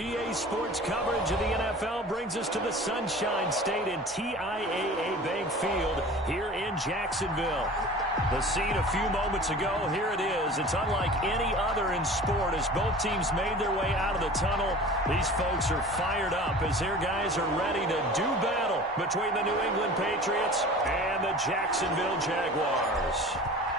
EA Sports coverage of the NFL brings us to the Sunshine State and TIAA Bank Field here in Jacksonville. The scene a few moments ago, here it is. It's unlike any other in sport as both teams made their way out of the tunnel. These folks are fired up as their guys are ready to do battle between the New England Patriots and the Jacksonville Jaguars.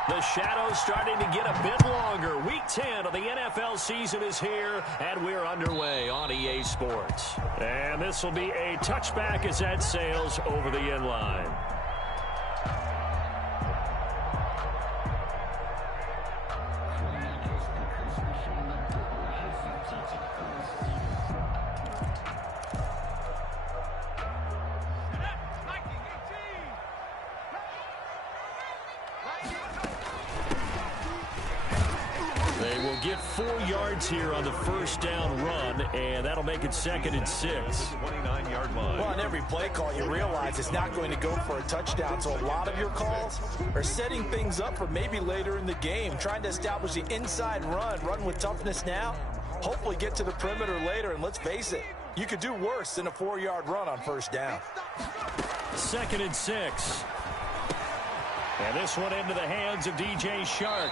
The shadow's starting to get a bit longer. Week 10 of the NFL season is here, and we're underway on EA Sports. And this will be a touchback as that sails over the end line. Get 4 yards here on the first down run, and that'll make it 2nd and 6. 29-yard line. Well, on every play call, you realize it's not going to go for a touchdown, so a lot of your calls are setting things up for maybe later in the game, trying to establish the inside run with toughness now, hopefully get to the perimeter later, and let's face it, you could do worse than a 4-yard run on first down. 2nd and 6. And this one into the hands of DJ Shark.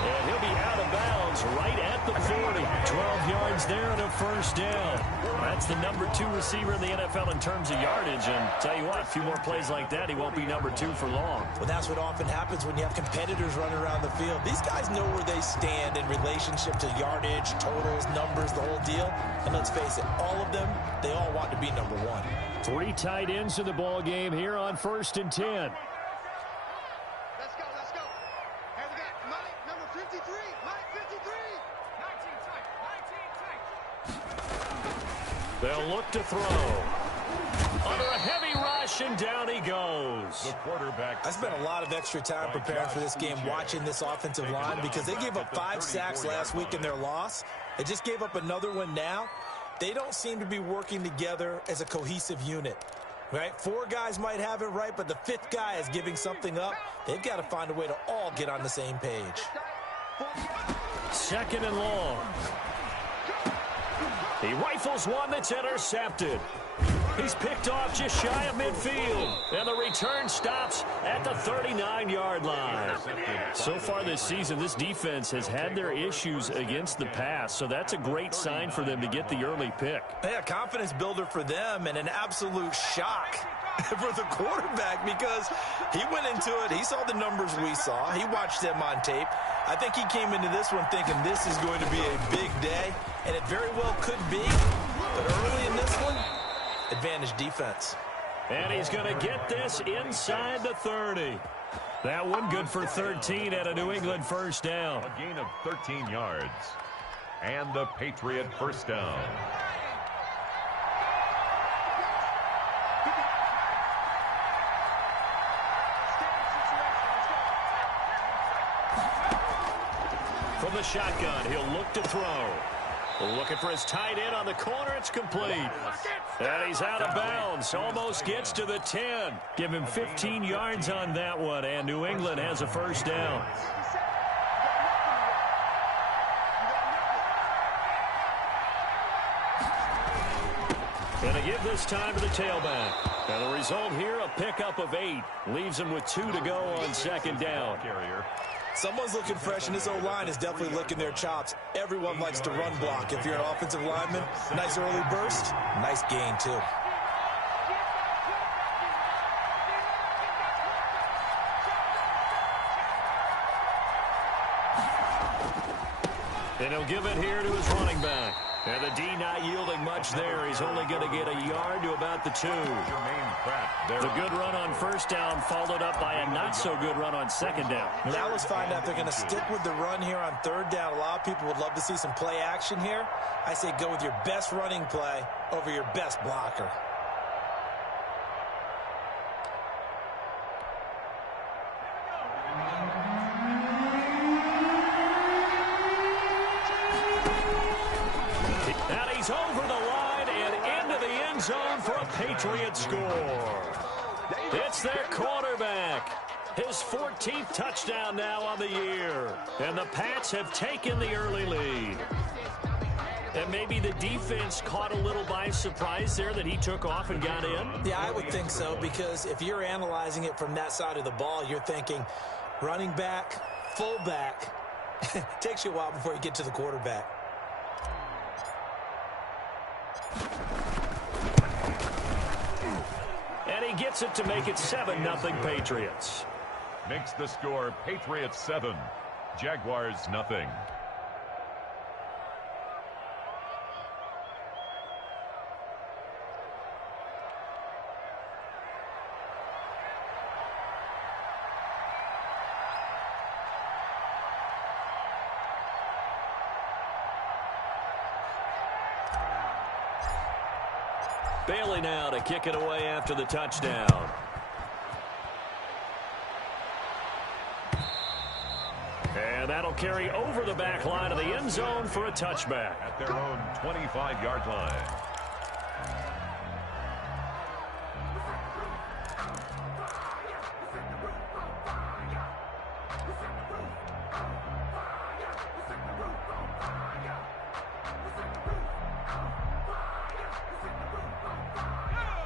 And he'll be out of bounds right at the 40. 12 yards there and a first down. That's the number 2 receiver in the NFL in terms of yardage. And tell you what, a few more plays like that, he won't be number 2 for long. Well, that's what often happens when you have competitors running around the field. These guys know where they stand in relationship to yardage, totals, numbers, the whole deal. And let's face it, all of them, they all want to be number 1. 3 tight ends in the ball game here on 1st and 10. They'll look to throw. Under a heavy rush, and down he goes. The quarterback. I spent a lot of extra time preparing for this game, watching this offensive line, because they gave up 5 sacks last week in their loss. They just gave up another one now. They don't seem to be working together as a cohesive unit. Right? 4 guys might have it right, but the 5th guy is giving something up. They've got to find a way to all get on the same page. 2nd and long. He rifles one that's intercepted. He's picked off just shy of midfield. And the return stops at the 39-yard line. So far this season, this defense has had their issues against the pass. So that's a great sign for them to get the early pick. Yeah, confidence builder for them and an absolute shock for the quarterback because he went into it. He saw the numbers we saw. He watched them on tape. I think he came into this one thinking this is going to be a big day, and it very well could be. But early in this one, advantage defense. And he's going to get this inside the 30. That one good for 13 at a New England first down. A gain of 13 yards. And the Patriot first down. From the shotgun, he'll look to throw. Looking for his tight end on the corner. It's complete. And he's out of bounds. Almost gets to the 10. Give him 15 yards on that one. And New England has a first down. And a give this time to the tailback. And the result here, a pickup of 8. Leaves him with 2 to go on 2nd down. Someone's looking fresh, and this O-line is definitely licking their chops. Everyone likes to run block. If you're an offensive lineman, nice early burst, nice gain, too. And he'll give it here to his running back. And the D not yielding much there. He's only going to get a yard to about the 2. The good run on first down followed up by a not-so-good run on 2nd down. Now let's find out if they're going to stick with the run here on 3rd down. A lot of people would love to see some play action here. I say go with your best running play over your best blocker. Over the line and into the end zone for a Patriot score. It's their quarterback. His 14th touchdown now on the year. And the Pats have taken the early lead. And maybe the defense caught a little by surprise there that he took off and got in? Yeah, I would think so, because if you're analyzing it from that side of the ball, you're thinking running back, fullback. Takes you a while before you get to the quarterback. And he gets it to make it 7-0 Patriots. Makes the score Patriots 7, Jaguars nothing. Bailey now to kick it away after the touchdown. And that'll carry over the back line of the end zone for a touchback. At their own 25-yard line.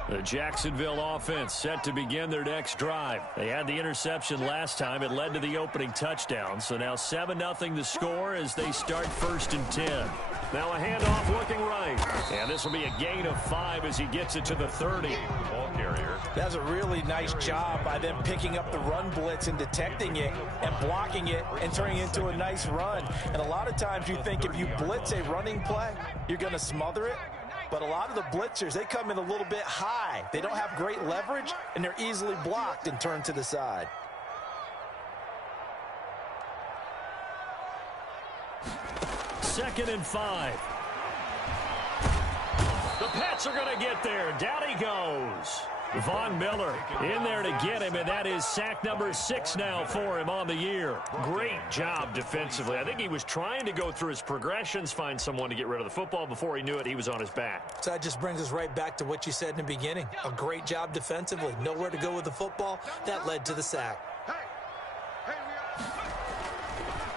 The Jacksonville offense set to begin their next drive. They had the interception last time. It led to the opening touchdown. So now 7-0 the score as they start 1st and 10. Now a handoff looking right. And this will be a gain of 5 as he gets it to the 30. Ball carrier. That's a really nice job by them picking up the run blitz and detecting it and blocking it and turning it into a nice run. And a lot of times you think if you blitz a running play, you're going to smother it. But a lot of the blitzers, they come in a little bit high. They don't have great leverage, and they're easily blocked and turned to the side. Second and 5. The Pats are going to get there. Down he goes. Von Miller in there to get him, and that is sack number 6 now for him on the year. Great job defensively. I think he was trying to go through his progressions, find someone to get rid of the football. Before he knew it, he was on his back. So that just brings us right back to what you said in the beginning. A great job defensively. Nowhere to go with the football. That led to the sack.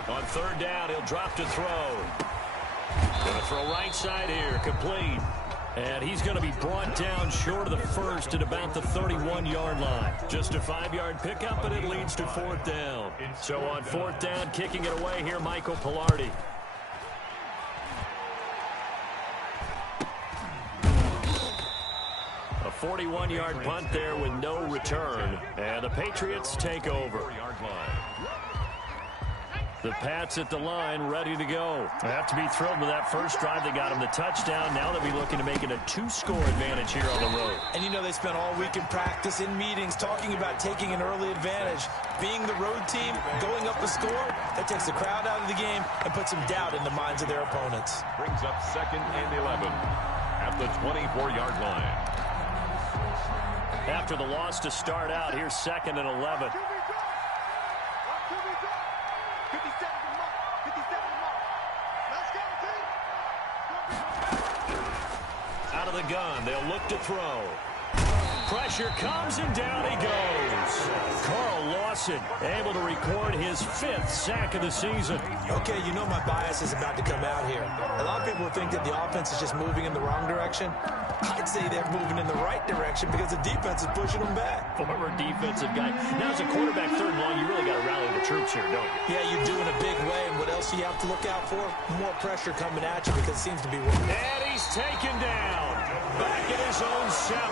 On 3rd down, he'll drop to throw. Going to throw right side here, complete. And he's going to be brought down short of the first at about the 31-yard line. Just a 5-yard pickup, and it leads to 4th down. So on 4th down, kicking it away here, Michael Pilardi. A 41-yard punt there with no return. And the Patriots take over. The Pats at the line, ready to go. They have to be thrilled with that first drive. They got him the touchdown. Now they'll be looking to make it a 2-score advantage here on the road. And you know they spent all week in practice, in meetings, talking about taking an early advantage. Being the road team, going up the score, that takes the crowd out of the game and puts some doubt in the minds of their opponents. Brings up 2nd and 11 at the 24-yard line. After the loss to start out, here's 2nd and 11. Out of the gun, they'll look to throw. Pressure comes, and down he goes. Carl Lawson able to record his 5th sack of the season. Okay, you know my bias is about to come out here. A lot of people think that the offense is just moving in the wrong direction. I'd say they're moving in the right direction because the defense is pushing them back. Former defensive guy. Now, as a quarterback 3rd and long, you really got to rally the troops here, don't you? Yeah, you do in a big way. And what else do you have to look out for? More pressure coming at you because it seems to be working. And he's taken down. Back at his own 7.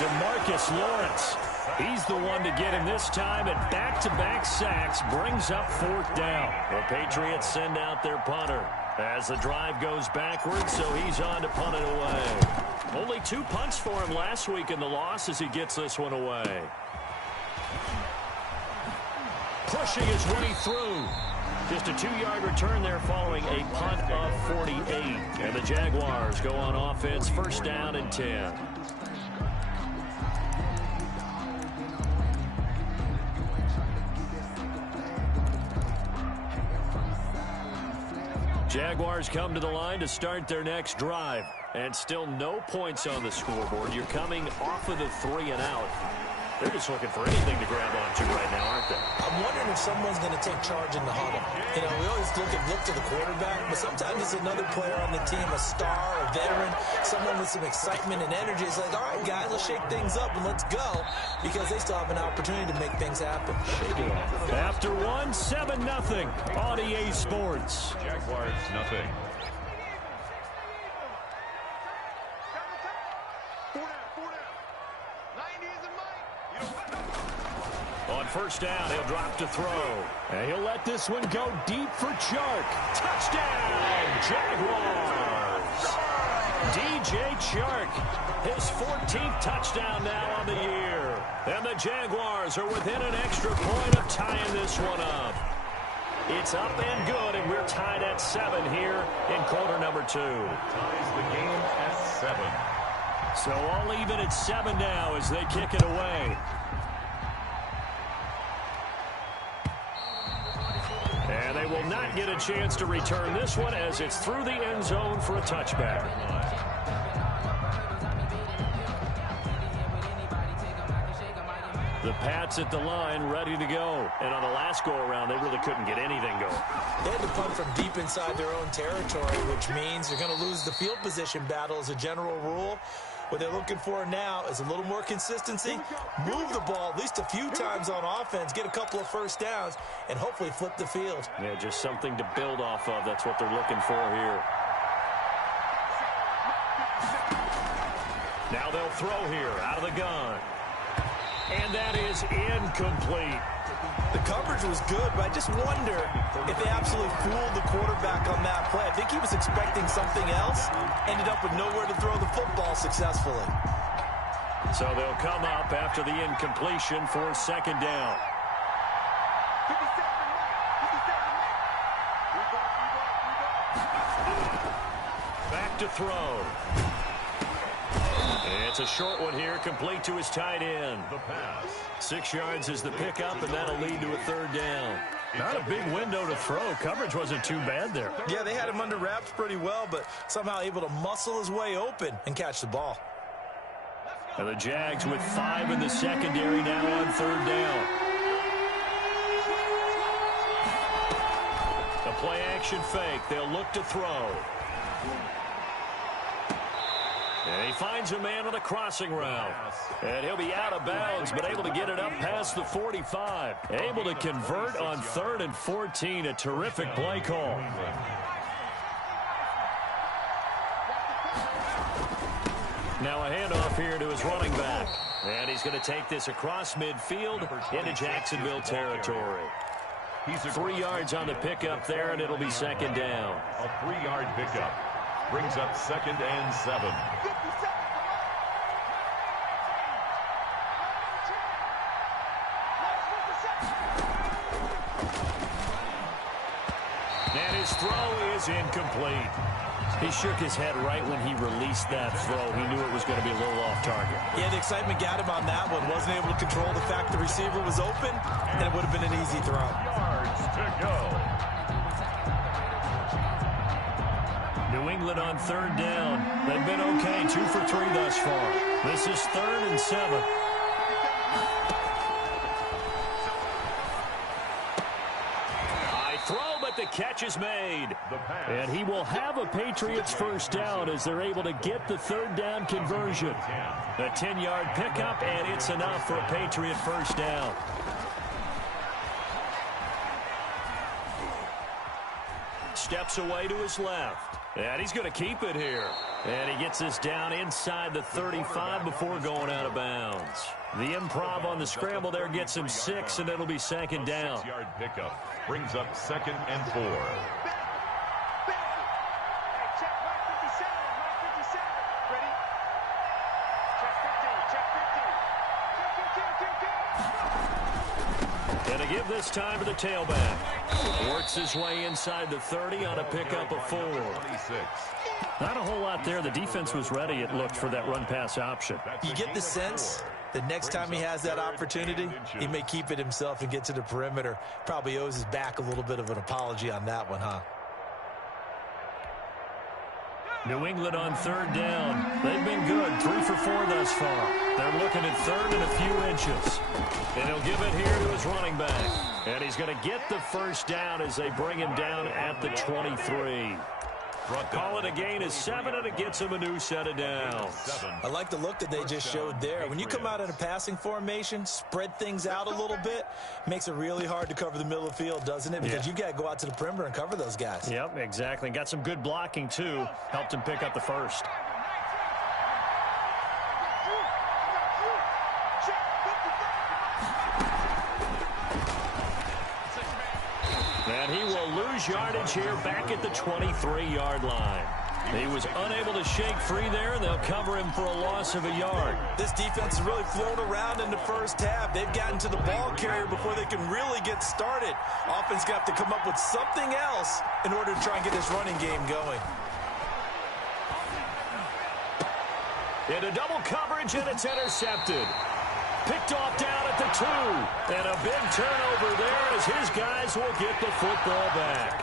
DeMarcus Lawrence. He's the one to get him this time, and back-to-back sacks brings up 4th down. The Patriots send out their punter as the drive goes backwards, so he's on to punt it away. Only 2 punts for him last week in the loss as he gets this one away. Pushing his way through. Just a 2-yard return there following a punt of 48. And the Jaguars go on offense, 1st down and 10. Jaguars come to the line to start their next drive. And still no points on the scoreboard. You're coming off of the 3 and out. They're just looking for anything to grab onto right now, aren't they? I'm wondering if someone's going to take charge in the huddle. You know, we always look to the quarterback, but sometimes it's another player on the team, a star, a veteran, someone with some excitement and energy. It's like, all right, guys, let's shake things up and let's go, because they still have an opportunity to make things happen. After one, 7-0 on EA Sports. Jaguars nothing. On first down, he'll drop to throw. And he'll let this one go deep for Chark. Touchdown, Jaguars! DJ Chark, his 14th touchdown now on the year. And the Jaguars are within an extra point of tying this one up. It's up and good, and we're tied at 7 here in quarter number 2. Ties the game at 7. So all even at 7 now as they kick it away. And they will not get a chance to return this one as it's through the end zone for a touchback. The Pats at the line ready to go. And on the last go-around, they really couldn't get anything going. They had to punt from deep inside their own territory, which means they're going to lose the field position battle as a general rule. What they're looking for now is a little more consistency, move the ball at least a few times on offense, get a couple of first downs, and hopefully flip the field. Yeah, just something to build off of. That's what they're looking for here. Now they'll throw here out of the gun. And that is incomplete. The coverage was good, but I just wonder if they absolutely fooled the quarterback on that play. I think he was expecting something else, ended up with nowhere to throw the football successfully. So they'll come up after the incompletion for second down. Back to throw. It's a short one here, complete to his tight end. The pass. 6 yards is the pickup, and that'll lead to a third down. Not a big window to throw. Coverage wasn't too bad there. Yeah, they had him under wraps pretty well, but somehow able to muscle his way open and catch the ball. And the Jags with 5 in the secondary now on third down. A play-action fake. They'll look to throw. And he finds a man on the crossing route. And he'll be out of bounds, but able to get it up past the 45. Able to convert on 3rd and 14. A terrific play call. Now a handoff here to his running back. And he's going to take this across midfield into Jacksonville territory. 3 yards on the pickup there, and it'll be second down. A 3-yard pickup brings up 2nd and 7. And his throw is incomplete. He shook his head right when he released that throw. He knew it was going to be a little off target. Yeah, the excitement got him on that one. Wasn't able to control the fact the receiver was open, and it would have been an easy throw. Yards to go. New England on third down. They've been okay, 2 for 3 thus far. This is 3rd and 7. High throw, but the catch is made. And he will have a Patriots first down as they're able to get the third down conversion. A 10-yard pickup, and it's enough for a Patriot first down. Steps away to his left. And he's going to keep it here. And he gets this down inside the 35 before going out of bounds. The improv on the scramble there gets him 6, and it'll be second down. 6-yard pickup brings up 2nd and 4. And to give this time to the tailback. Works his way inside the 30 on a pickup of 4. 26. Not a whole lot there. The defense was ready, it looked, for that run-pass option. You get the sense that next time he has that opportunity, he may keep it himself and get to the perimeter. Probably owes his back a little bit of an apology on that one, huh? New England on third down. They've been good, 3 for 4 thus far. They're looking at 3rd and a few inches. And he'll give it here to his running back. And he's going to get the first down as they bring him down at the 23. Call it a gain of 7, and it gets him a new set of downs. I like the look that they just showed there. When you come out in a passing formation, spread things out a little bit, makes it really hard to cover the middle of the field, doesn't it? Because you got to go out to the perimeter and cover those guys. Yep, exactly. Got some good blocking, too. Helped him pick up the first. And he will lose yardage here back at the 23-yard line. He was unable to shake free there, and they'll cover him for a loss of a yard. This defense has really flown around in the first half. They've gotten to the ball carrier before they can really get started. Offense got to come up with something else in order to try and get this running game going. Into double coverage, and it's intercepted. Picked off down at the 2. And a big turnover there as his guys will get the football back.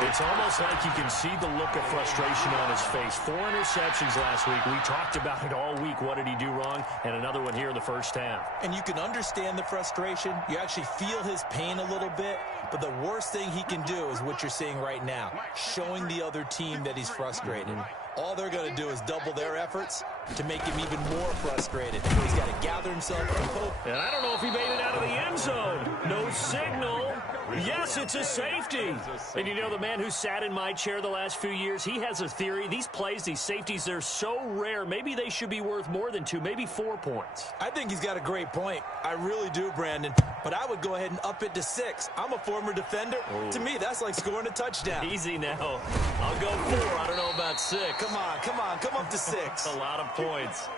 It's almost like you can see the look of frustration on his face. 4 interceptions last week. We talked about it all week. What did he do wrong? And another one here in the first half. And you can understand the frustration. You actually feel his pain a little bit. But the worst thing he can do is what you're seeing right now, showing the other team that he's frustrated. All they're going to do is double their efforts to make him even more frustrated. He's got to gather himself and hope. And I don't know if he made it out of the end zone. No signal. Yes, it's a safety. And you know, the man who sat in my chair the last few years, he has a theory. These plays, these safeties, they're so rare. Maybe they should be worth more than 2, maybe 4 points. I think he's got a great point. I really do, Brandon. But I would go ahead and up it to 6. I'm a former defender. To me, that's like scoring a touchdown. Easy now. I'll go 4. I don't know about 6. Come on, come on. Come up to 6. A lot of points.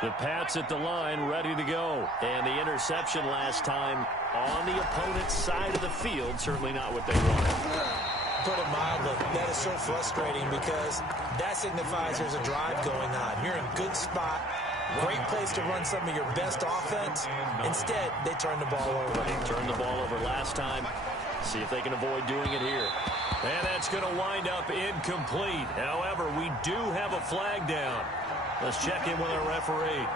The Pats at the line, ready to go. And the interception last time on the opponent's side of the field. Certainly not what they wanted. Put it mildly, that is so frustrating because that signifies there's a drive going on. You're in a good spot. Great place to run some of your best offense. Instead, they turn the ball over. They turned the ball over last time. See if they can avoid doing it here. And that's going to wind up incomplete. However, we do have a flag down. Let's check in with our referee.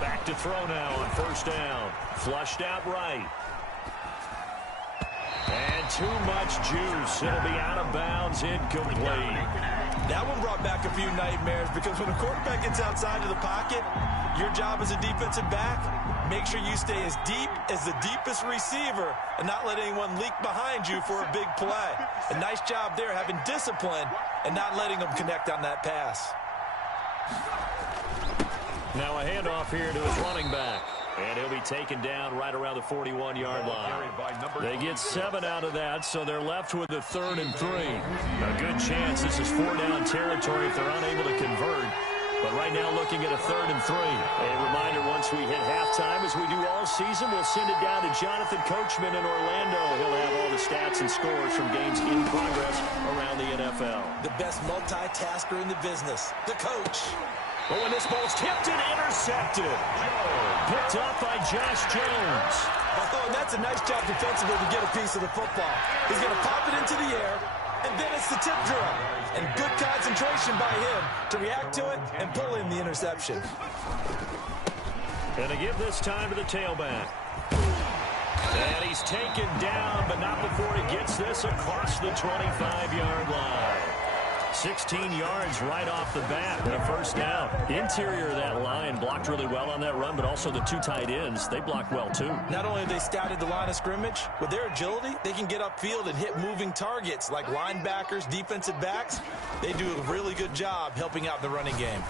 Back to throw now on first down. Flushed out right. And too much juice. It'll be out of bounds, incomplete. That one brought back a few nightmares because when a quarterback gets outside of the pocket, your job as a defensive back, make sure you stay as deep as the deepest receiver and not let anyone leak behind you for a big play. A nice job there having discipline and not letting them connect on that pass. Now a handoff here to his running back. And he'll be taken down right around the 41-yard line. They get 7 out of that, so they're left with a 3rd and 3. A good chance this is 4-down territory if they're unable to convert. But right now looking at a 3rd and 3. A reminder, once we hit halftime, as we do all season, we'll send it down to Jonathan Coachman in Orlando. He'll have all the stats and scores from games in progress around the NFL. The best multitasker in the business, the coach. But when this ball's tipped and intercepted. Picked up by Josh Jones. Oh, and that's a nice job defensively to get a piece of the football. He's going to pop it into the air, and then it's the tip drill. And good concentration by him to react to it and pull in the interception. And to give this time to the tailback. And he's taken down, but not before he gets this across the 25-yard line. 16 yards right off the bat and a first down. Interior of that line blocked really well on that run, but also the 2 tight ends, they blocked well too. Not only have they scouted the line of scrimmage, with their agility, they can get upfield and hit moving targets like linebackers, defensive backs. They do a really good job helping out the running game.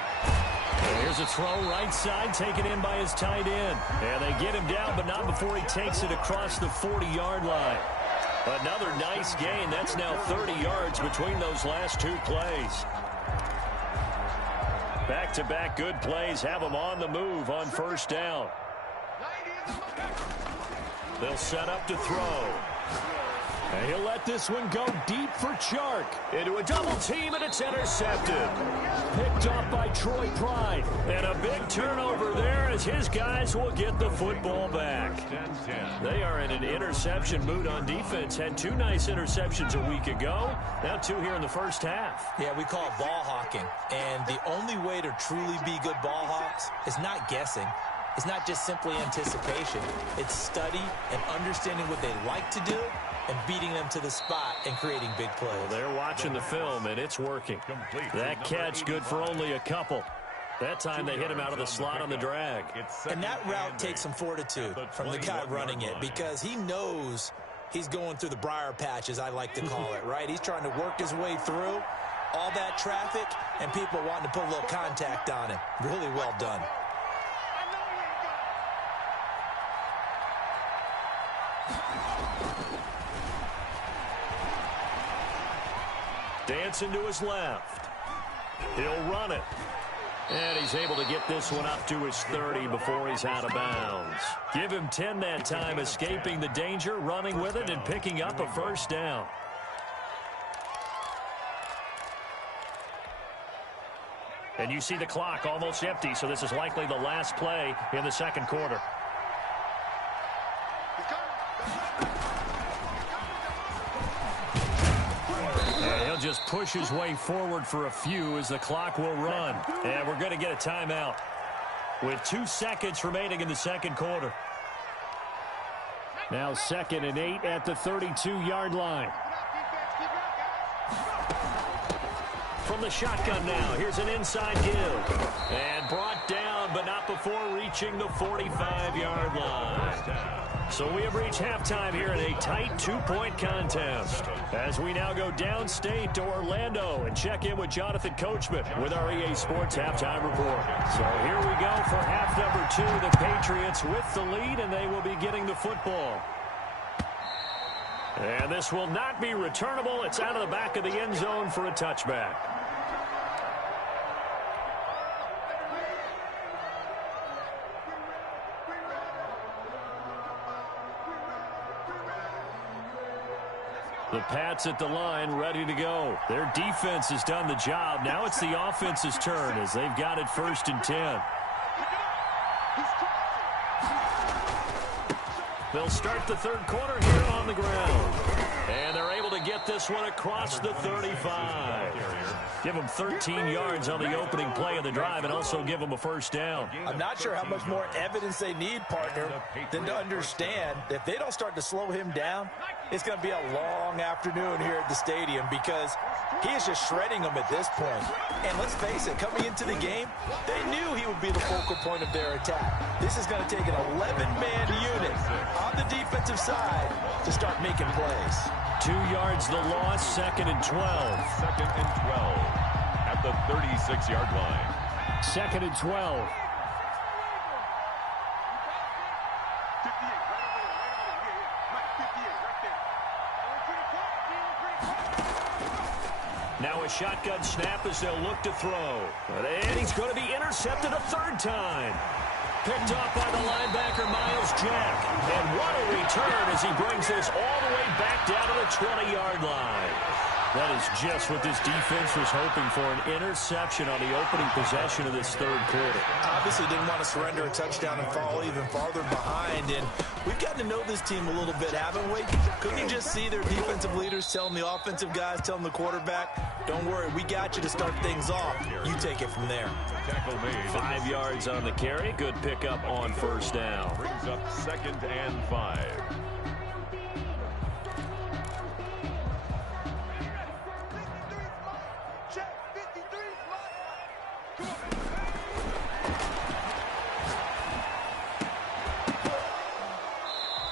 And here's a throw right side taken in by his tight end. And they get him down, but not before he takes it across the 40-yard line. Another nice gain. That's now 30 yards between those last 2 plays. Back-to-back good plays have them on the move on first down. They'll set up to throw. And he'll let this one go deep for Chark. Into a double team, and it's intercepted. Picked off by Troy Pride. And a big turnover there as his guys will get the football back. They are in an interception mood on defense. Had 2 nice interceptions a week ago. Now 2 here in the first half. Yeah, we call it ball hawking. And the only way to truly be good ball hawks is not guessing. It's not just simply anticipation. It's study and understanding what they like to do and beating them to the spot and creating big plays. Well, they're watching the film, and it's working. That catch good for only a couple. That time they hit him out of the slot on the drag. And that route takes some fortitude from the guy running it because he knows he's going through the briar patch, as I like to call it, right? He's trying to work his way through all that traffic and people wanting to put a little contact on him. Really well done. Dancing to his left. He'll run it. And he's able to get this one up to his 30 before he's out of bounds. Give him 10 that time, escaping the danger, running with it, and picking up a first down. And you see the clock almost empty, so this is likely the last play in the second quarter. Just push his way forward for a few as the clock will run. And we're going to get a timeout with 2 seconds remaining in the second quarter. Now 2nd and 8 at the 32-yard line. From the shotgun now, here's an inside give. And brought down, but not before reaching the 45-yard line. So we have reached halftime here in a tight 2-point contest. As we now go downstate to Orlando and check in with Jonathan Coachman with our EA Sports Halftime Report. So here we go for half number 2. The Patriots with the lead, and they will be getting the football. And this will not be returnable. It's out of the back of the end zone for a touchback. The Pats at the line, ready to go. Their defense has done the job. Now it's the offense's turn as they've got it 1st and 10. They'll start the third quarter here on the ground. And they're able to get this one across the 35. Give them 13 yards on the opening play of the drive and also give them a first down. I'm not sure how much more evidence they need, partner, than to understand that if they don't start to slow him down, it's going to be a long afternoon here at the stadium because he is just shredding them at this point. And let's face it, coming into the game, they knew he would be the focal point of their attack. This is going to take an 11-man unit on the defensive side to start making plays. 2 yards the loss, 2nd and 12. 2nd and 12 at the 36-yard line. 2nd and 12. Now a shotgun snap as they'll look to throw. And he's going to be intercepted a 3rd time. Picked off by the linebacker, Miles Jack. And what a return as he brings this all the way back down to the 20-yard line. That is just what this defense was hoping for, an interception on the opening possession of this third quarter. Obviously didn't want to surrender a touchdown and fall even farther behind. And we've gotten to know this team a little bit, haven't we? Couldn't you just see their defensive leaders telling the offensive guys, telling the quarterback, don't worry, we got you to start things off. You take it from there. 5 yards on the carry. Good pickup on first down. Brings up 2nd and 5.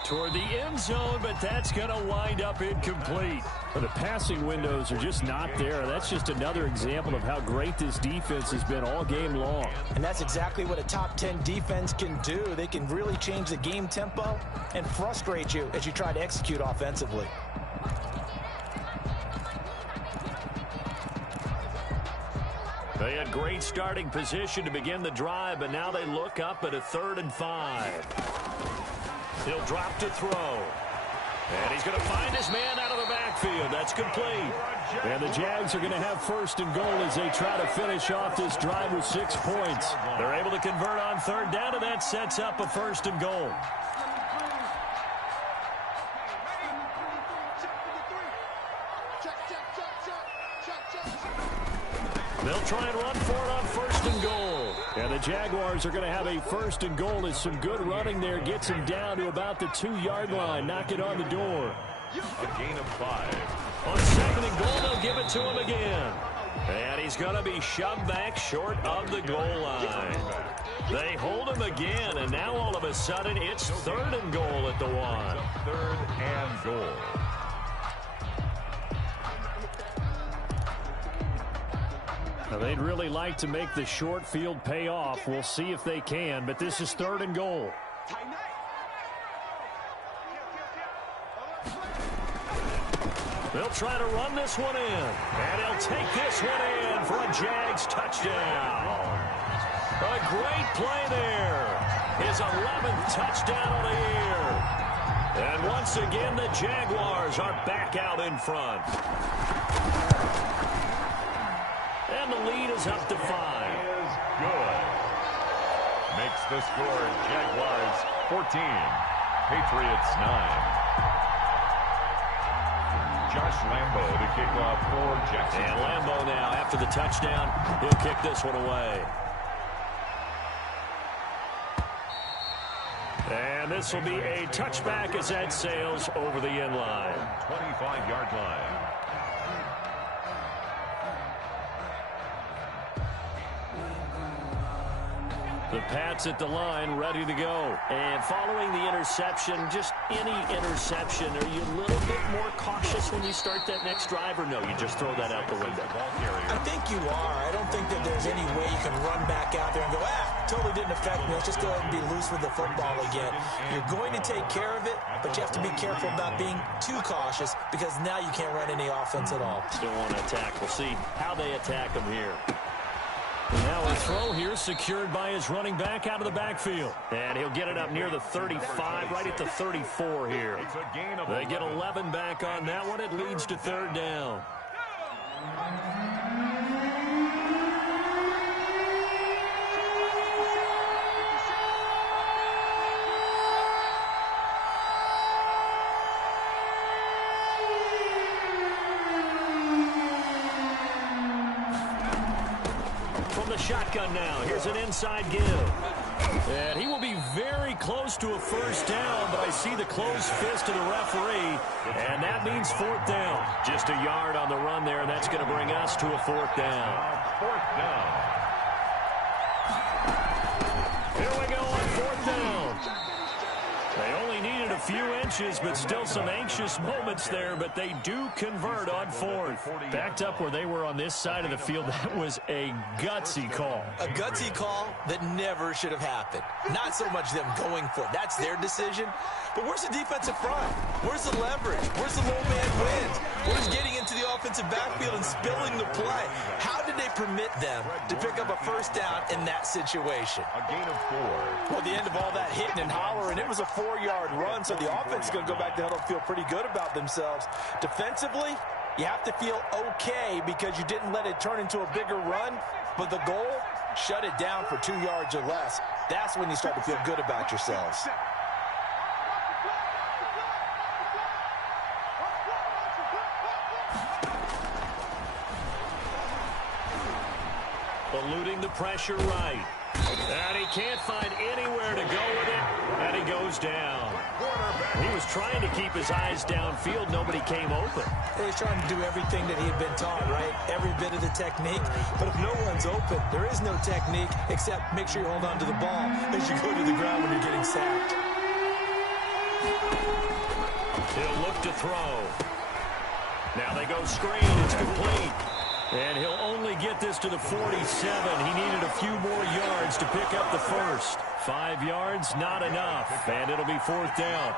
Toward the end zone, but that's going to wind up incomplete. The passing windows are just not there. That's just another example of how great this defense has been all game long. And that's exactly what a top 10 defense can do. They can really change the game tempo and frustrate you as you try to execute offensively. They had great starting position to begin the drive, but now they look up at a 3rd and 5. He'll drop to throw. And he's going to find his man out of the backfield. That's complete. And the Jags are going to have first and goal as they try to finish off this drive with 6 points. They're able to convert on third down, and that sets up a first and goal. They'll try and run for it on first and goal. And the Jaguars are going to have a first and goal as some good running there gets him down to about the 2-yard line. Knock it on the door. A gain of 5. On second and goal, they'll give it to him again. And he's going to be shoved back short of the goal line. They hold him again, and now all of a sudden it's third and goal at the 1. Third and goal. Now, they'd really like to make the short field pay off. We'll see if they can, but this is third and goal. They'll try to run this one in, and they'll take this one in for a Jags touchdown. A great play there. His 11th touchdown of the year. And once again, the Jaguars are back out in front. And the lead is up to 5. Is good. Makes the score Jaguars 14, Patriots 9. Josh Lambo to kick off for Jackson. And Lambo now, after the touchdown, he'll kick this one away. And this will be a touchback as that sails over the end line. 25-yard line. The Pats at the line, ready to go. And following the interception, just any interception, are you a little bit more cautious when you start that next drive, or no, you just throw that out the window? I think you are. I don't think that there's any way you can run back out there and go, totally didn't affect me. Let's just go ahead and be loose with the football again. You're going to take care of it, but you have to be careful about being too cautious because now you can't run any offense at all. Don't want to attack. We'll see how they attack them here. And now a throw here secured by his running back out of the backfield. And he'll get it up near the 35, right at the 34 here. They get 11 back on that one. It leads to third down. Shotgun now. Here's an inside give. And he will be very close to a first down, but I see the closed fist of the referee, and that means fourth down. Just a yard on the run there, and that's going to bring us to a fourth down. Fourth down. Here we go on fourth down. They only needed a few inches, but still some anxious moments there, but they do convert on fourth. Backed up where they were on this side of the field, that was a gutsy call. A gutsy call that never should have happened. Not so much them going for it. That's their decision. But where's the defensive front? Where's the leverage? Where's the low man wins? Where's getting into the offensive backfield and spilling the play? How did they permit them to pick up a first down in that situation? A gain of 4. Well, the end of all that hitting and hollering, it was a 4-yard run, so the offense is going to go back to huddle and feel pretty good about themselves. Defensively, you have to feel okay because you didn't let it turn into a bigger run, but the goal, shut it down for 2 yards or less. That's when you start to feel good about yourselves. Eluding the pressure right. And he can't find anywhere to go with it, and he goes down. He was trying to keep his eyes downfield. Nobody came open. He was trying to do everything that he had been taught, right? Every bit of the technique. But if no one's open, there is no technique except make sure you hold on to the ball as you go to the ground when you're getting sacked. He'll look to throw. Now they go screen. It's complete. And he'll only get this to the 47. He needed a few more yards to pick up the first. 5 yards, not enough. And it'll be fourth down.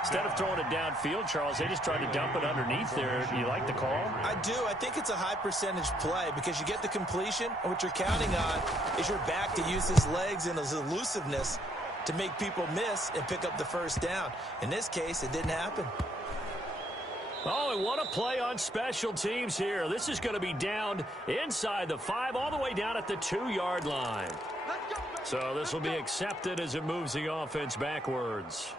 Instead of throwing it downfield, Charles, they just tried to dump it underneath there. You like the call? I do. I think it's a high percentage play because you get the completion, and what you're counting on is your back to use his legs and his elusiveness to make people miss and pick up the first down. In this case, it didn't happen. Oh, and what a play on special teams here. This is going to be down inside the 5, all the way down at the 2-yard line. So this will be accepted as it moves the offense backwards.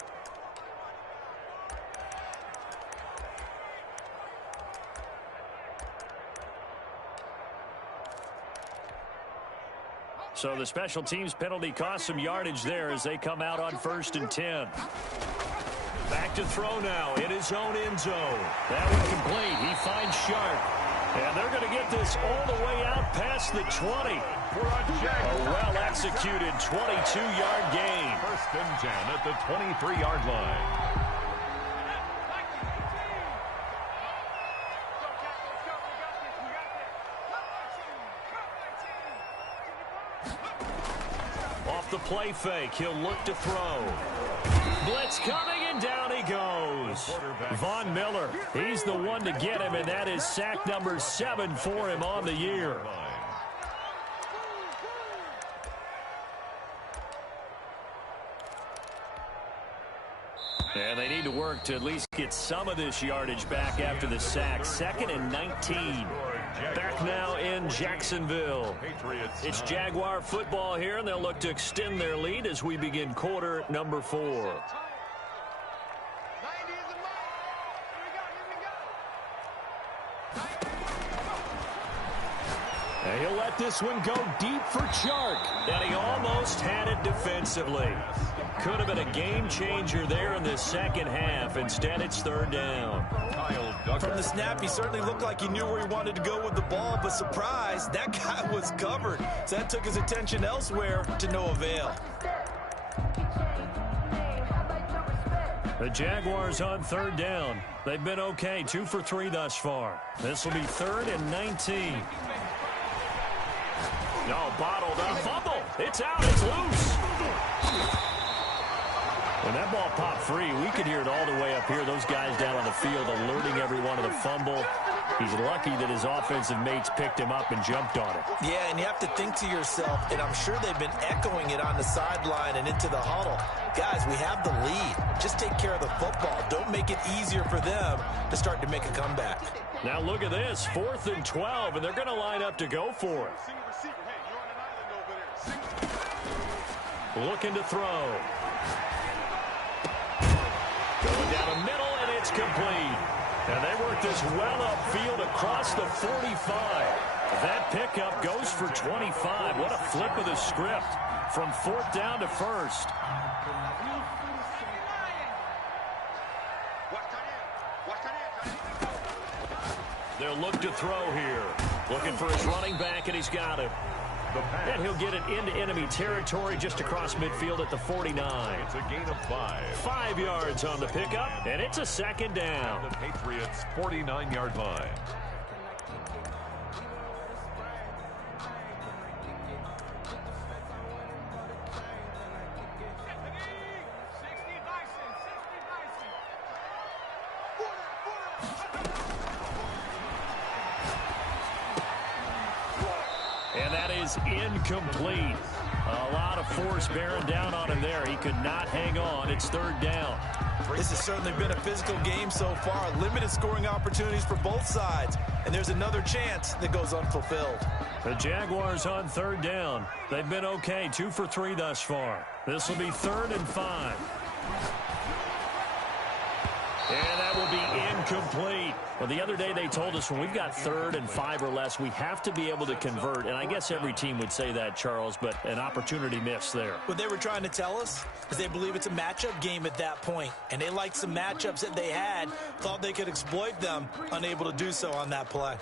So the special teams penalty cost some yardage there as they come out on 1st and 10. Back to throw now in his own end zone. That one complete. He finds Sharp. And they're going to get this all the way out past the 20. A well-executed 22-yard gain. 1st and 10 at the 23-yard line. Off the play fake, he'll look to throw. Blitz coming, and down he goes. Von Miller, he's the one to get him, and that is sack number 7 for him on the year. And they need to work to at least get some of this yardage back after the sack. 2nd and 19. Back now in Jacksonville. It's Jaguar football here, and they'll look to extend their lead as we begin quarter number 4. And he'll let this one go deep for Chark. And he almost had it defensively. Could have been a game changer there in the second half. Instead, it's 3rd down. From the snap, he certainly looked like he knew where he wanted to go with the ball, but surprise, that guy was covered. So that took his attention elsewhere to no avail. The Jaguars on 3rd down. They've been okay, 2 for 3 thus far. This will be 3rd and 19. No, bottled up. Fumble. It's out. It's loose. When that ball popped free, we could hear it all the way up here. Those guys down on the field alerting everyone of the fumble. He's lucky that his offensive mates picked him up and jumped on it. Yeah, and you have to think to yourself, and I'm sure they've been echoing it on the sideline and into the huddle. Guys, we have the lead. Just take care of the football. Don't make it easier for them to start to make a comeback. Now look at this, 4th and 12, and they're going to line up to go for it. Looking to throw. Going down the middle, and it's complete. And they work this well upfield across the 45. That pickup goes for 25. What a flip of the script from 4th down to 1st. They'll look to throw here. Looking for his running back, and he's got him. And he'll get it into enemy territory just across midfield at the 49. It's a gain of 5. 5 yards on the pickup, and it's a 2nd down. The Patriots' 49-yard line. And that is incomplete. A lot of force bearing down on him there. He could not hang on. It's 3rd down. This has certainly been a physical game so far. Limited scoring opportunities for both sides. And there's another chance that goes unfulfilled. The Jaguars on 3rd down. They've been okay, 2 for 3 thus far. This will be 3rd and 5. And that will be incomplete. Well, the other day they told us when we've got 3rd and 5 or less, we have to be able to convert. And I guess every team would say that, Charles, but an opportunity missed there. What they were trying to tell us is they believe it's a matchup game at that point. And they liked some matchups that they had, thought they could exploit them, unable to do so on that play.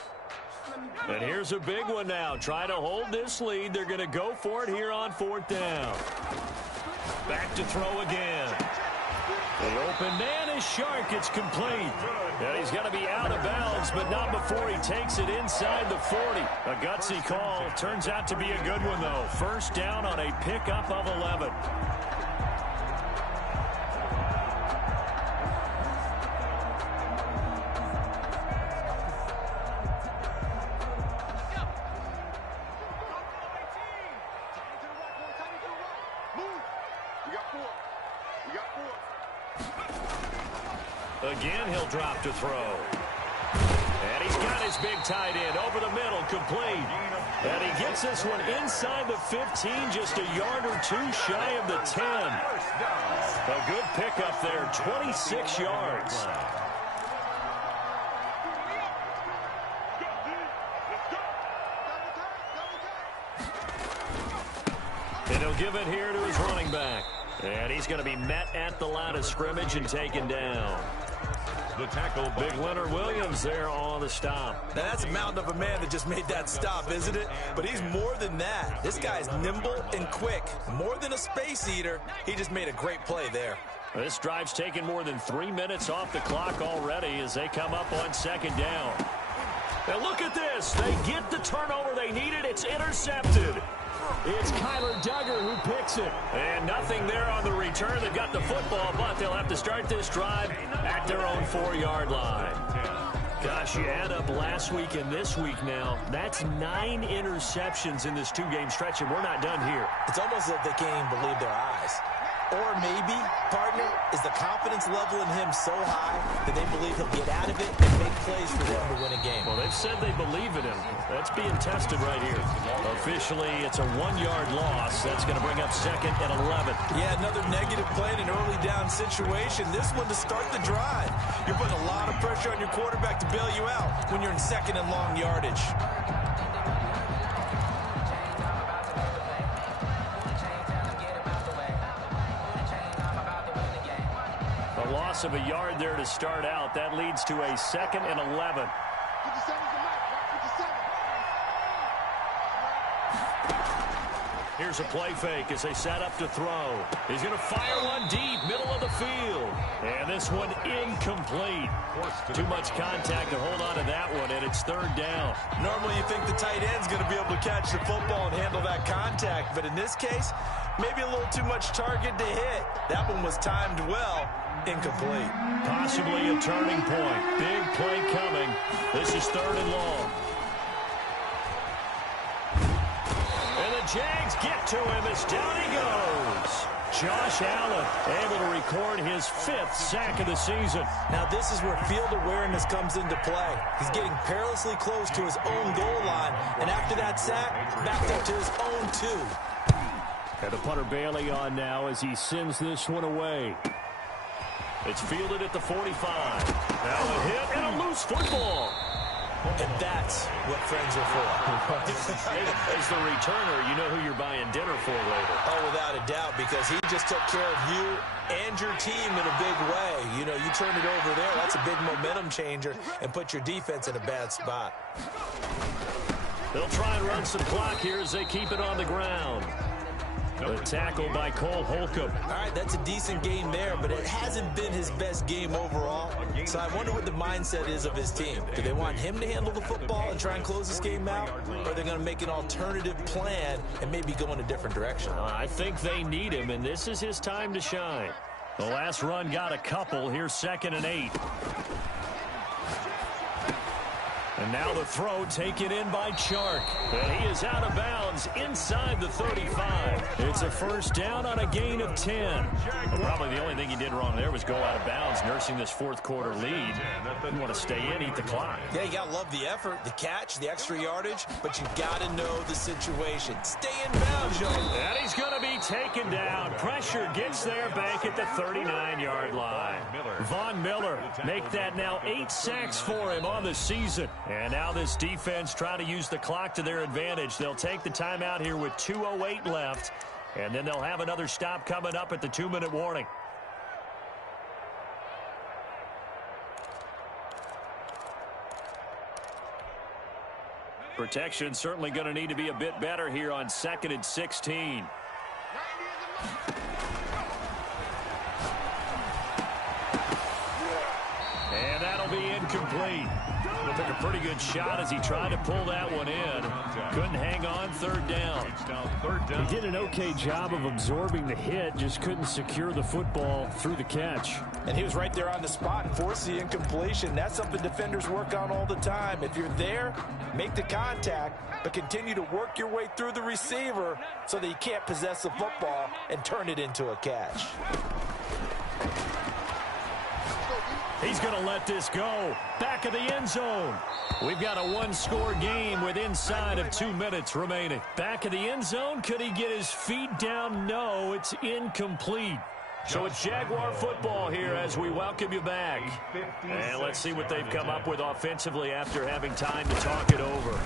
And here's a big one now. Try to hold this lead. They're going to go for it here on 4th down. Back to throw again. The open man is Shark. It's complete. And he's going to be out of bounds, but not before he takes it inside the 40. A gutsy call. Turns out to be a good one, though. 1st down on a pickup of 11. Again, he'll drop to throw. he's got his big tight end over the middle, complete. And he gets this one inside the 15, just a yard or two shy of the 10. A good pickup there, 26 yards. And he'll give it here to his running back. And he's going to be met at the line of scrimmage and taken down. The tackle, Big Leonard Williams there on the stop. Now, that's a mountain of a man that just made that stop, isn't it? But he's more than that. This guy's nimble and quick. More than a space eater. He just made a great play there. This drive's taken more than 3 minutes off the clock already as they come up on second down. Now look at this. They get the turnover they needed. It's intercepted. It's Kyler Duggar who picks it. And nothing there on the return. They've got the football, but they'll have to start this drive at their own 4-yard line. Gosh, you add up last week and this week now. That's 9 interceptions in this 2-game stretch, and we're not done here. It's almost as if they can't even believe their eyes. Or maybe, partner, is the confidence level in him so high that they believe he'll get out of it and make plays for them to win a game. Well, they've said they believe in him. That's being tested right here. Officially, it's a 1-yard loss. That's going to bring up second and 11. Yeah, another negative play in an early down situation. This one to start the drive. You're putting a lot of pressure on your quarterback to bail you out when you're in second and long yardage. Loss of a yard there to start out. That leads to a second and 11. Here's a play fake as they set up to throw. He's going to fire one deep, middle of the field. And this one incomplete. Too much contact to hold on to that one, and it's third down. Normally you think the tight end's going to be able to catch the football and handle that contact, but in this case, maybe a little too much target to hit. That one was timed well. Incomplete. Possibly a turning point. Big play coming. This is third and long. And the Jags get to him as down he goes. Josh Allen able to record his 5th sack of the season. Now this is where field awareness comes into play. He's getting perilously close to his own goal line. And after that sack, backed up to his own 2. And the punter Bailey on now as he sends this one away. It's fielded at the 45. Now a hit and a loose football. And that's what friends are for. As the returner, you know who you're buying dinner for later. Oh, without a doubt, because he just took care of you and your team in a big way. You know, you turn it over there, that's a big momentum changer, and put your defense in a bad spot. They'll try and run some clock here as they keep it on the ground. A tackle by Cole Holcomb. All right, that's a decent game there, but it hasn't been his best game overall. So I wonder what the mindset is of his team. Do they want him to handle the football and try and close this game out? Or are they going to make an alternative plan and maybe go in a different direction? I think they need him, and this is his time to shine. The last run got a couple. Here's 2nd and 8. And now the throw taken in by Chark. And he is out of bounds inside the 35. It's a first down on a gain of 10. Well, probably the only thing he did wrong there was go out of bounds, nursing this 4th quarter lead. You want to stay in, eat the clock. Yeah, you got to love the effort, the catch, the extra yardage, but you got to know the situation. Stay in bounds, Joe. And he's going to be taken down. Pressure gets there back at the 39-yard line. Von Miller make that now 8 sacks for him on the season. And now this defense trying to use the clock to their advantage. They'll take the timeout here with 2:08 left, and then they'll have another stop coming up at the 2-minute warning. Protection certainly going to need to be a bit better here on 2nd and 16. And that'll be incomplete. Took a pretty good shot as he tried to pull that one in. Couldn't hang on, 3rd down. He did an okay job of absorbing the hit, just couldn't secure the football through the catch. And he was right there on the spot and forced the incompletion. That's something defenders work on all the time. If you're there, make the contact, but continue to work your way through the receiver so that you can't possess the football and turn it into a catch. He's going to let this go. Back of the end zone. We've got a one-score game with inside of 2 minutes remaining. Back of the end zone. Could he get his feet down? No, it's incomplete. So it's Jaguar football here as we welcome you back. And let's see what they've come up with offensively after having time to talk it over.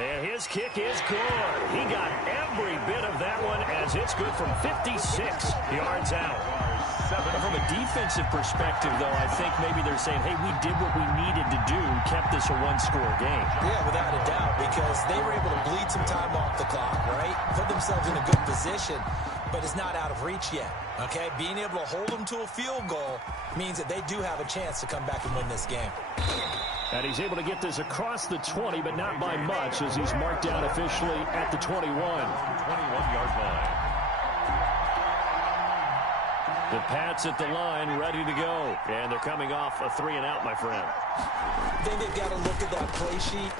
And his kick is good. He got every bit of that one as it's good from 56 yards out. From a defensive perspective, though, I think maybe they're saying, hey, we did what we needed to do, kept this a one-score game. Yeah, without a doubt, because they were able to bleed some time off the clock, right? Put themselves in a good position, but it's not out of reach yet, okay? Being able to hold them to a field goal means that they do have a chance to come back and win this game. And he's able to get this across the 20, but not by much, as he's marked down officially at the 21. 21-yard line. The Pats at the line, ready to go. And they're coming off a 3-and-out, my friend. I think they've got to look at that play sheet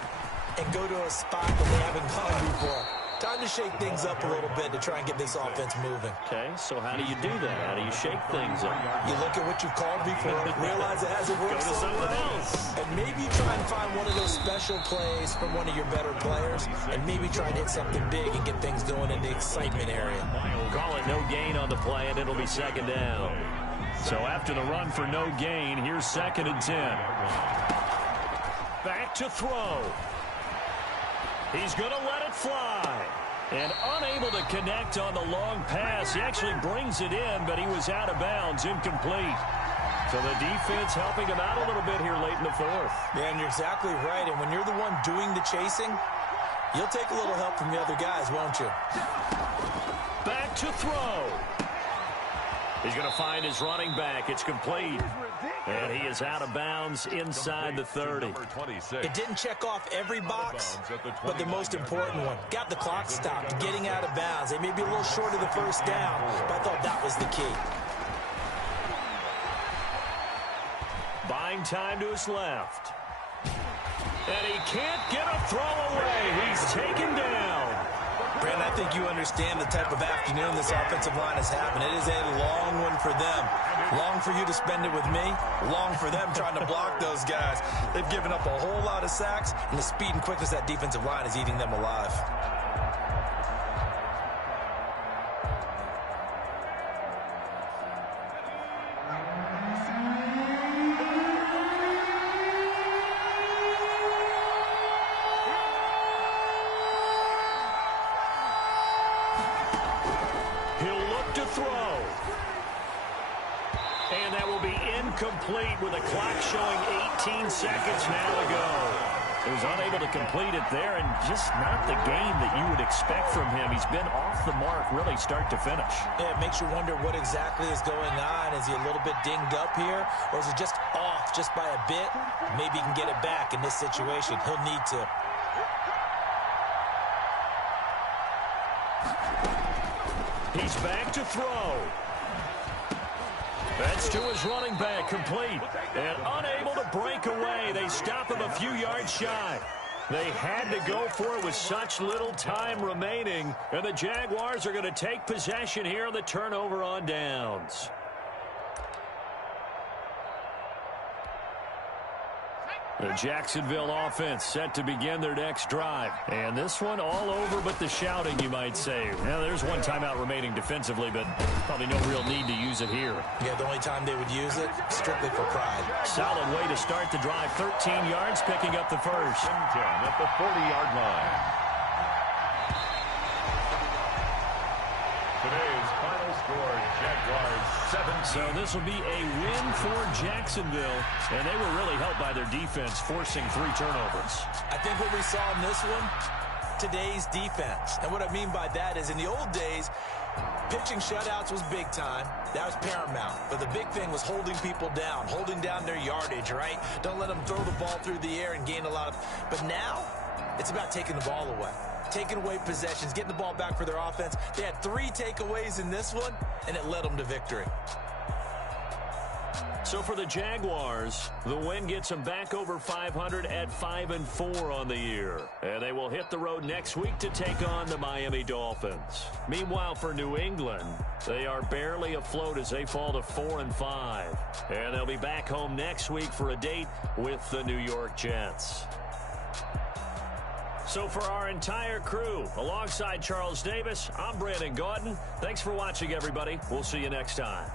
and go to a spot that they haven't gone before. Time to shake things up a little bit to try and get this offense moving. Okay, so how do you do that? How do you shake things up? You look at what you called before, realize it hasn't worked so well, and maybe try and find one of those special plays from one of your better players, and maybe try and hit something big and get things going in the excitement area. Call it no gain on the play, and it'll be second down. So after the run for no gain, here's 2nd and 10. Back to throw. He's going to let it fly. And unable to connect on the long pass. He actually brings it in, but he was out of bounds, incomplete. So the defense helping him out a little bit here late in the 4th. Yeah, and you're exactly right. And when you're the one doing the chasing, you'll take a little help from the other guys, won't you? Back to throw. He's going to find his running back. It's complete. And he is out of bounds inside the 30. It didn't check off every box, but the most important one. Got the clock stopped, getting out of bounds. They may be a little short of the first down, but I thought that was the key. Buying time to his left. And he can't get a throw away. He's taken down. Brandon, I think you understand the type of afternoon this offensive line is having. It is a long one for them. Long for you to spend it with me. Long for them trying to block those guys. They've given up a whole lot of sacks, and the speed and quickness of that defensive line is eating them alive. Complete with a clock showing 18 seconds now to go. He was unable to complete it there, and just not the game that you would expect from him. He's been off the mark really start to finish. Yeah, it makes you wonder what exactly is going on. Is he a little bit dinged up here, or is it just off just by a bit? Maybe he can get it back in this situation. He'll need to. He's back to throw. That's to his running back, complete. And unable to break away. They stop him a few yards shy. They had to go for it with such little time remaining. And the Jaguars are going to take possession here on the turnover on downs. The Jacksonville offense set to begin their next drive. And this one all over but the shouting, you might say. Now, there's one timeout remaining defensively, but probably no real need to use it here. Yeah, the only time they would use it, strictly for pride. Solid way to start the drive. 13 yards, picking up the first. 10 at the 40-yard line. Today's final score, Jaguars 17. So this will be a win for Jacksonville, and they were really helped by their defense, forcing 3 turnovers. I think what we saw in this one, today's defense. And what I mean by that is in the old days, pitching shutouts was big time. That was paramount. But the big thing was holding people down, holding down their yardage, right? Don't let them throw the ball through the air and gain a lot of... But now, it's about taking the ball away. Taking away possessions, getting the ball back for their offense. They had 3 takeaways in this one, and it led them to victory. So for the Jaguars, the win gets them back over 500 at 5-4 on the year. And they will hit the road next week to take on the Miami Dolphins. Meanwhile, for New England, they are barely afloat as they fall to 4-5. And they'll be back home next week for a date with the New York Jets. So for our entire crew, alongside Charles Davis, I'm Brandon Gaudin. Thanks for watching, everybody. We'll see you next time.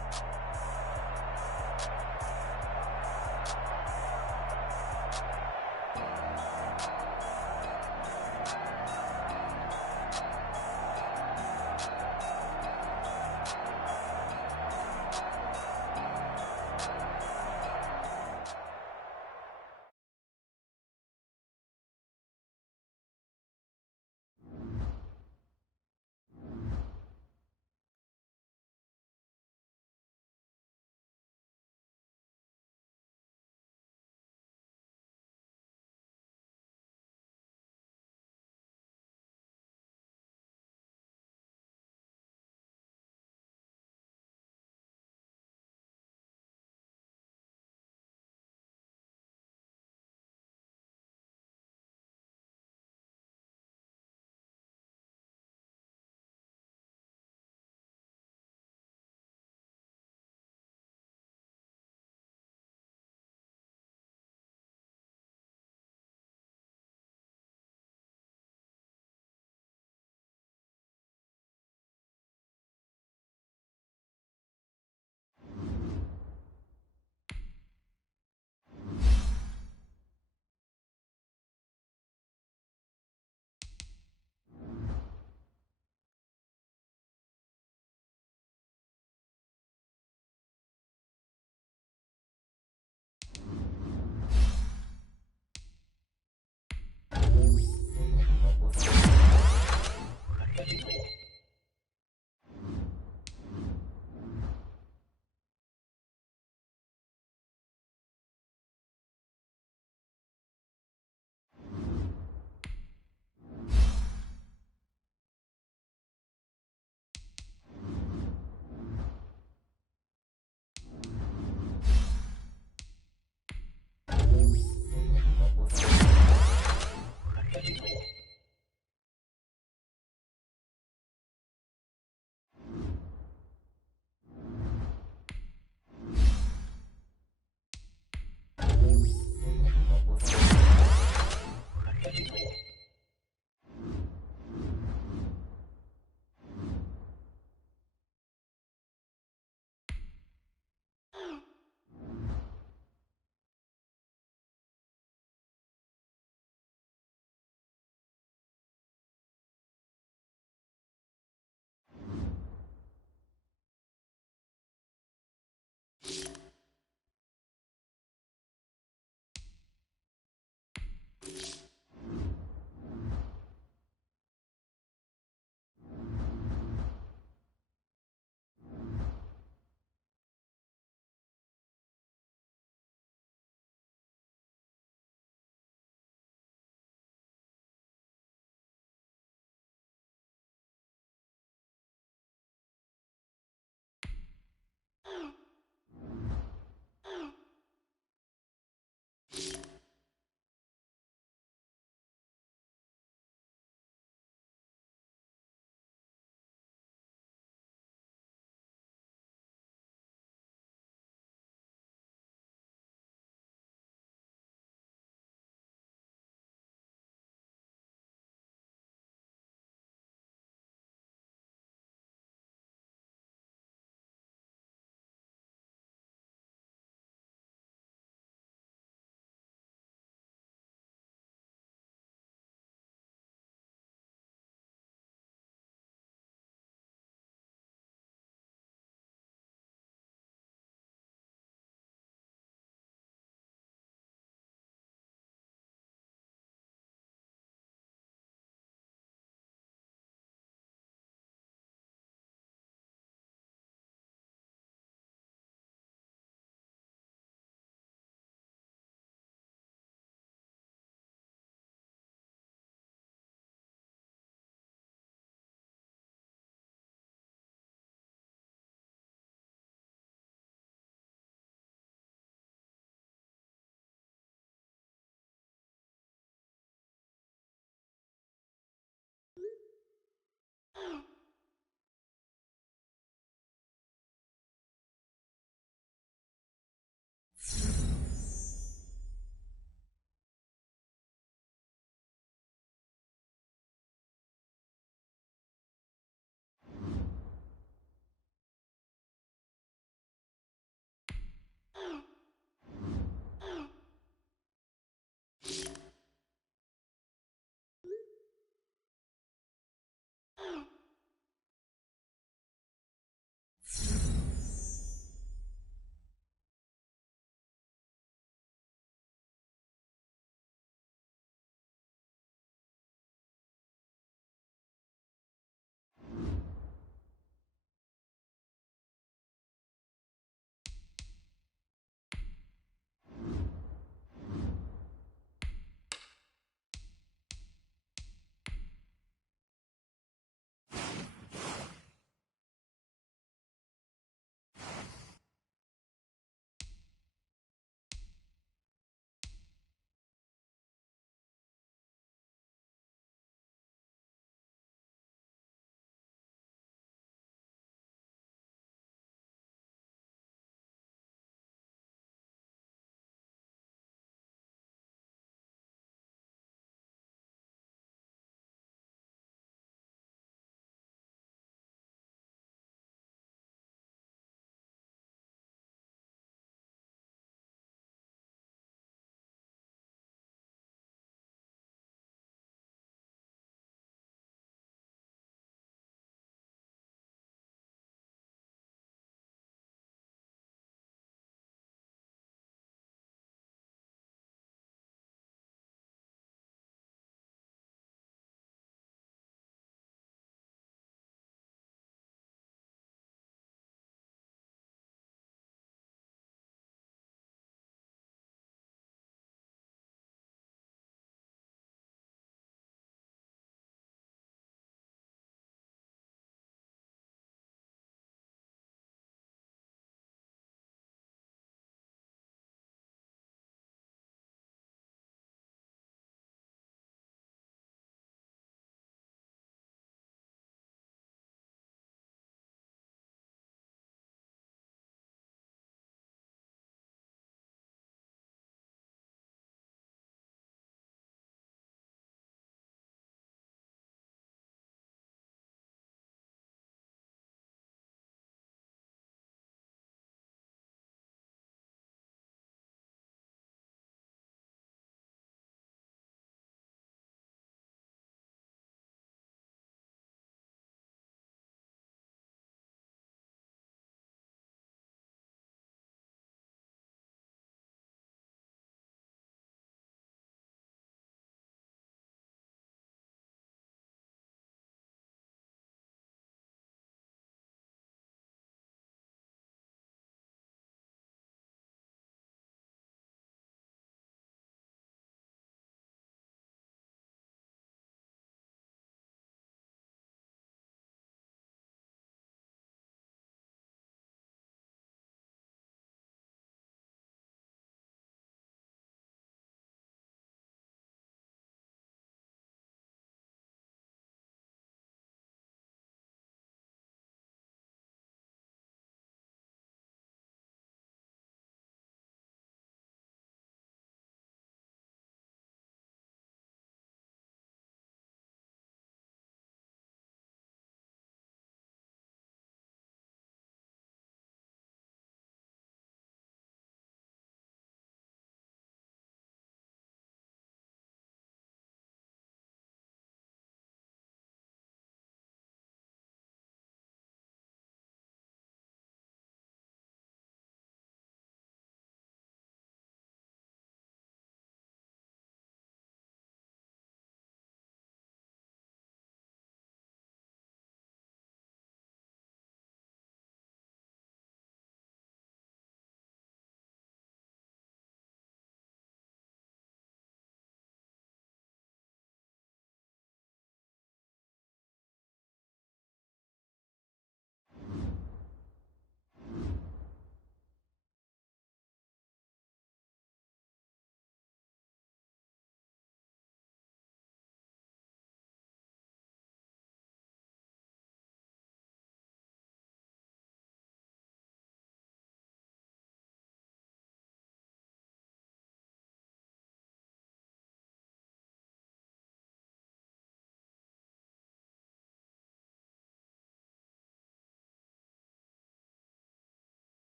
Bye.